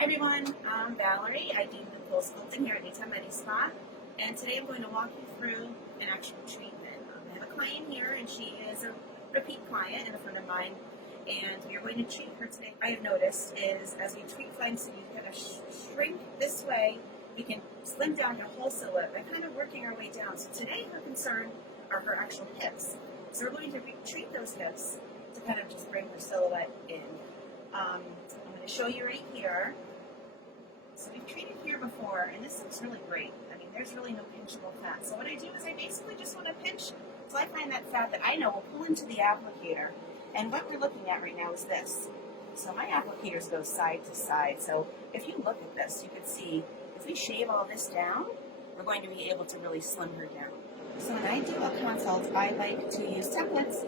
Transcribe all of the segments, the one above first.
Hi everyone, I'm Valerie. I do the CoolSculpting here at Anytime Any Spa, and today I'm going to walk you through an actual treatment. I have a client here, and she is a repeat client and a friend of mine, and we are going to treat her today. I have noticed is as we treat clients, and you kind of shrink this way, we can slim down your whole silhouette by kind of working our way down. So today her concern are her actual hips. So we're going to treat those hips to kind of just bring her silhouette in. I'm going to show you right here. So we've treated here before, and this looks really great. I mean, there's really no pinchable fat. So what I do is I basically just want to pinch. So I find that fat that I know will pull into the applicator. And what we're looking at right now is this. So my applicators go side to side. So if you look at this, you can see if we shave all this down, we're going to be able to really slim her down. So when I do a consult, I like to use templates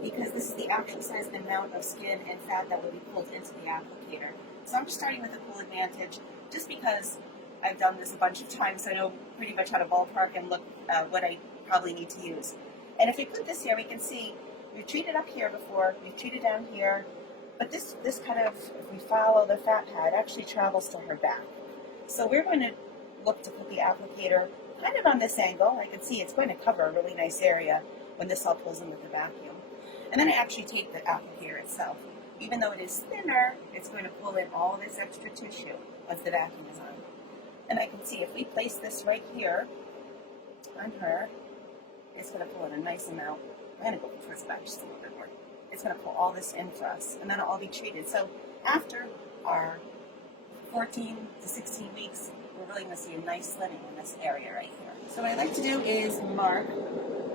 because this is the actual size and amount of skin and fat that will be pulled into the applicator. So I'm just starting with a Cool Advantage just because I've done this a bunch of times, so I know pretty much how to ballpark and look what I probably need to use. And if we put this here, we can see we've treated up here before, we've treated down here, but this kind of, if we follow the fat pad, actually travels to her back. So we're going to look to put the applicator kind of on this angle. I can see it's going to cover a really nice area when this all pulls in with the vacuum. And then I actually take the applicator itself. Even though it is thinner, it's going to pull in all this extra tissue once the vacuum is on. And I can see if we place this right here on her, it's going to pull in a nice amount. I'm going to go towards the back just a little bit more. It's going to pull all this in for us, and then it'll all be treated. So after our 14 to 16 weeks, we're really going to see a nice slimming in this area right here. So what I like to do is mark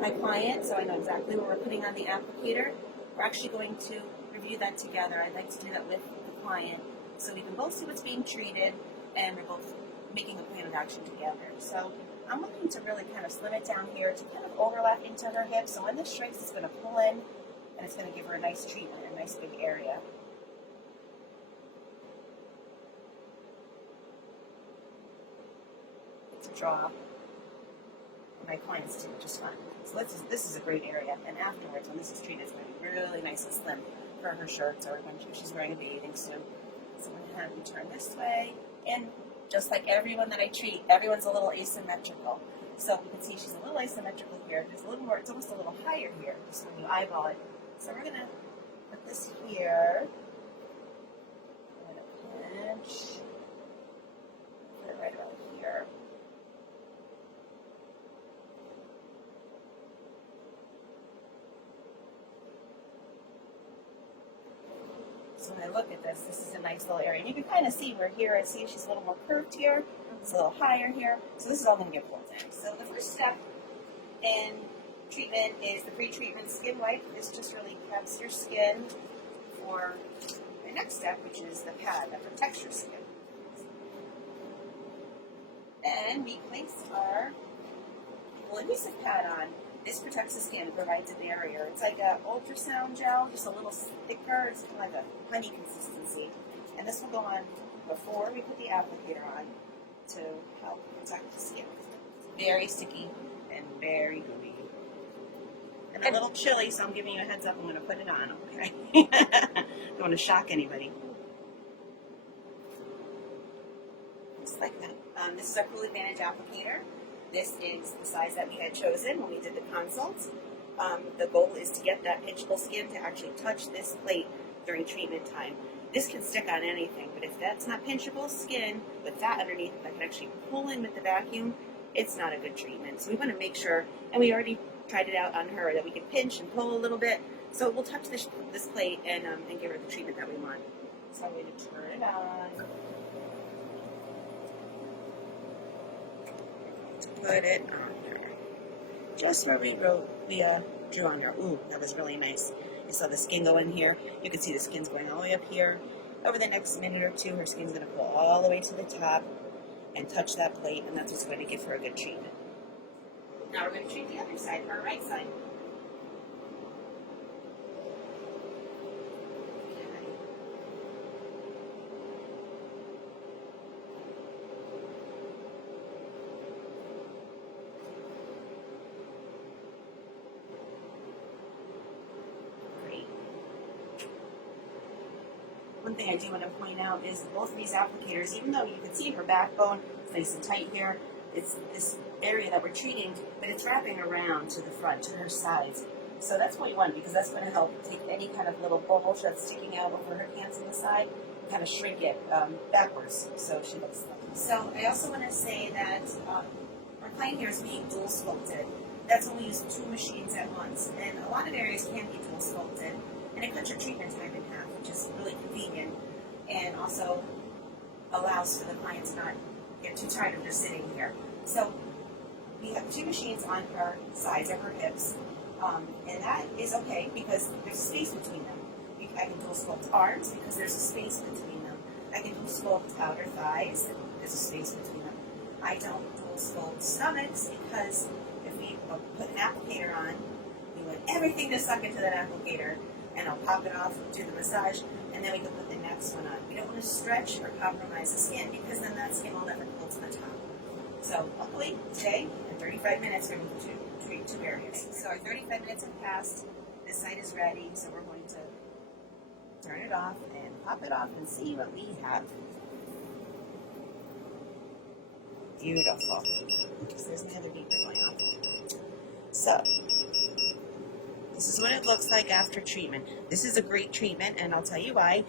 my client so I know exactly what we're putting on the applicator. We're actually going to review that together. I'd like to do that with the client so we can both see what's being treated and we're both making a plan of action together. So I'm looking to really kind of slim it down here to kind of overlap into her hip. So when this shrinks, it's going to pull in and it's going to give her a nice treatment, a nice big area. To draw my clients do just fine. So this is a great area. And afterwards, when this is treated, it's going to be really nice and slim for her shirts or when she's wearing a bathing suit. So I'm going to have you turn this way. And just like everyone that I treat, everyone's a little asymmetrical. So you can see she's a little asymmetrical here. There's a little more, it's almost a little higher here, just when you eyeball it. So we're going to put this here. I'm going to pinch. Put it right around here. So when I look at this, this is a nice little area. And you can kind of see where here, I see she's a little more curved here. It's a little higher here. So this is all going to get pulled in. So the first step in treatment is the pre-treatment skin wipe. This just really preps your skin for the next step, which is the pad that protects your skin. And we place our Cool Adhesive pad on. This protects the skin, provides a barrier. It's like an ultrasound gel, just a little thicker. It's kind of like a honey consistency. And this will go on before we put the applicator on to help protect the skin. It's very sticky and very gooey. And a little chilly, so I'm giving you a heads up. I'm going to put it on, okay? Don't want to shock anybody. Just like that. This is our Cool Advantage applicator. This is the size that we had chosen when we did the consult. The goal is to get that pinchable skin to actually touch this plate during treatment time. This can stick on anything, but if that's not pinchable skin with fat underneath that can actually pull in with the vacuum, it's not a good treatment. So we want to make sure, and we already tried it out on her, that we can pinch and pull a little bit. So we'll touch this plate and give her the treatment that we want. So I'm going to turn it on. Put it on there. Just where we drew on her. Ooh, that was really nice. You saw the skin go in here. You can see the skin's going all the way up here. Over the next minute or two, her skin's going to pull all the way to the top and touch that plate, and that's what's going to give her a good treatment. Now we're going to treat the other side, our right side. One thing I do want to point out is both of these applicators, even though you can see her backbone, it's nice and tight here, it's this area that we're treating, but it's wrapping around to the front, to her sides. So that's what you want, because that's going to help take any kind of little bulge that's sticking out over her hands on the side, and kind of shrink it backwards so she looks like. So I also want to say that our client here is being dual sculpted. That's when we use 2 machines at once, and a lot of areas can be dual sculpted, and it cuts your treatment time in half, which is really convenient, and also allows for the client to not get too tired of just sitting here. So we have 2 machines on her sides of her hips, and that is okay because there's a space between them. I can dual sculpt arms because there's a space between them. I can dual sculpt outer thighs, and there's a space between them. I don't dual sculpt stomachs because if we put an applicator on, we want everything to suck into that applicator, and I'll pop it off, do the massage, and then we can put the next one on. We don't want to stretch or compromise the skin because then that skin will never pull to the top. So luckily, today, in 35 minutes, we're going to treat 2 areas. So our 35 minutes have passed. This side is ready, so we're going to turn it off and pop it off and see what we have. Beautiful. Because there's the other beeper going on. So, this is what it looks like after treatment. This is a great treatment, and I'll tell you why.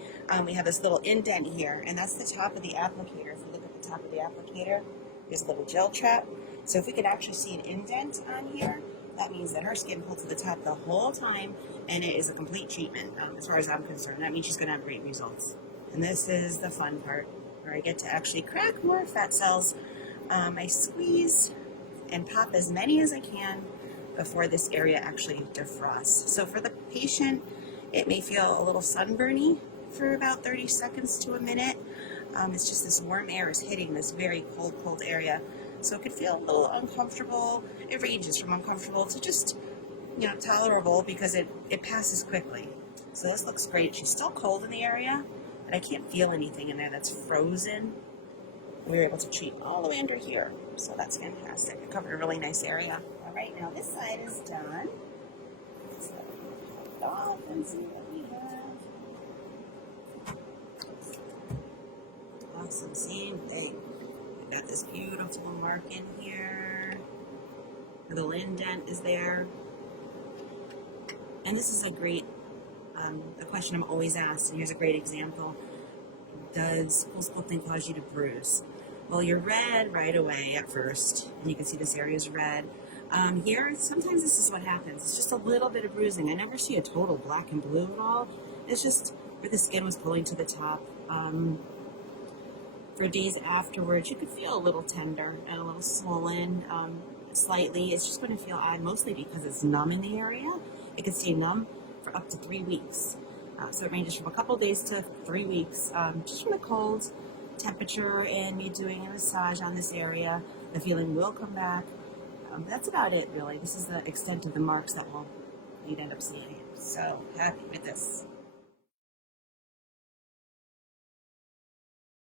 We have this little indent here, and that's the top of the applicator. If you look at the top of the applicator, there's a little gel trap. So if we could actually see an indent on here, that means that her skin pulled to the top the whole time, and it is a complete treatment, as far as I'm concerned. That means she's going to have great results. And this is the fun part, where I get to actually crack more fat cells. I squeeze and pop as many as I can before this area actually defrosts. So for the patient, it may feel a little sunburny for about 30 seconds to a minute. It's just this warm air is hitting this very cold area. So it could feel a little uncomfortable. It ranges from uncomfortable to just, tolerable because it passes quickly. So this looks great. She's still cold in the area, but I can't feel anything in there that's frozen. We were able to treat all the way under here. So that's fantastic. It covered a really nice area. All right, now this side is done. So pop it off and see what we have. Awesome, same thing. We've got this beautiful mark in here. The little indent is there. And this is a great, a question I'm always asked, and here's a great example. Does CoolSculpting cause you to bruise? Well, you're red right away at first, and you can see this area is red. Here, sometimes this is what happens. It's just a little bit of bruising. I never see a total black and blue at all. It's just where the skin was pulling to the top. For days afterwards, you could feel a little tender and a little swollen, slightly. It's just going to feel odd, mostly because it's numb in the area. It can stay numb for up to 3 weeks. So it ranges from a couple days to 3 weeks, just from the cold, temperature, and me doing a massage on this area. The feeling will come back. That's about it, really. This is the extent of the marks that you'd end up seeing. So happy with this.